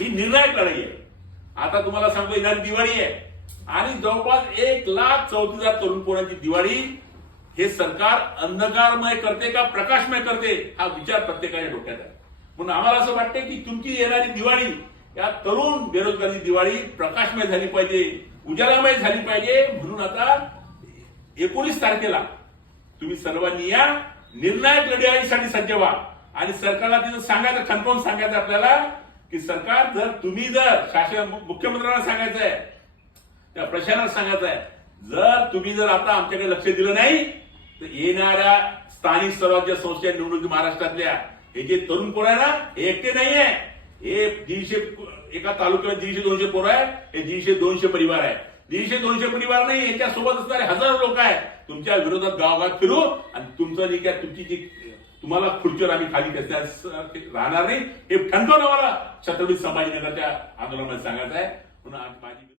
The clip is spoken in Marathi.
ही निर्णायक लढाई आहे. आता तुम्हाला सांगतो, येणारी दिवाळी आहे आणि जवळपास 1,34,000 तरुण पोरांची दिवाळी हे सरकार अंधकारमय करते का प्रकाशमय करते, हा विचार प्रत्येकाच्या डोक्यात आहे. म्हणून आम्हाला असं वाटते की तुमची येणारी दिवाळी, या तरुण बेरोजगारी दिवाळी प्रकाशमय झाली पाहिजे, उजालामय झाली पाहिजे. म्हणून आता 19 तारखेला तुम्ही सर्वांनी या निर्णायक लढाईसाठी सज्ज व्हा आणि सरकारला तिथं सांगायचं, खणखून सांगायचं आपल्याला की सरकार, तुम्ही जर शासन मुख्यमंत्र्यांना सांगायचं आहे, त्या प्रशासनाला सांगायचं आहे, तुम्ही आता आमच्याकडे लक्ष दिलं नाही तर येणाऱ्या स्थानिक स्वराज्य संस्था निवडणुकी महाराष्ट्रातल्या हे जे तरुण पोरं आहे ना, हे एकटे नाही आहे. हे 150 एका तालुक्यात 150-200 पोरं आहे, हे 150-200 परिवार आहे. 150-200 परिवार नाही, याच्यासोबत असणारे हजारो लोक आहेत. तुमच्या विरोधात गावागावात फिरू आणि तुमचं जी काय तुमची जी तुम्हाला खुर्चीवर आम्ही खाली राहणार नाही, हे ठणकावून आम्हाला छत्रपती संभाजीनगरच्या आंदोलनामध्ये सांगायचं आहे. म्हणून माझी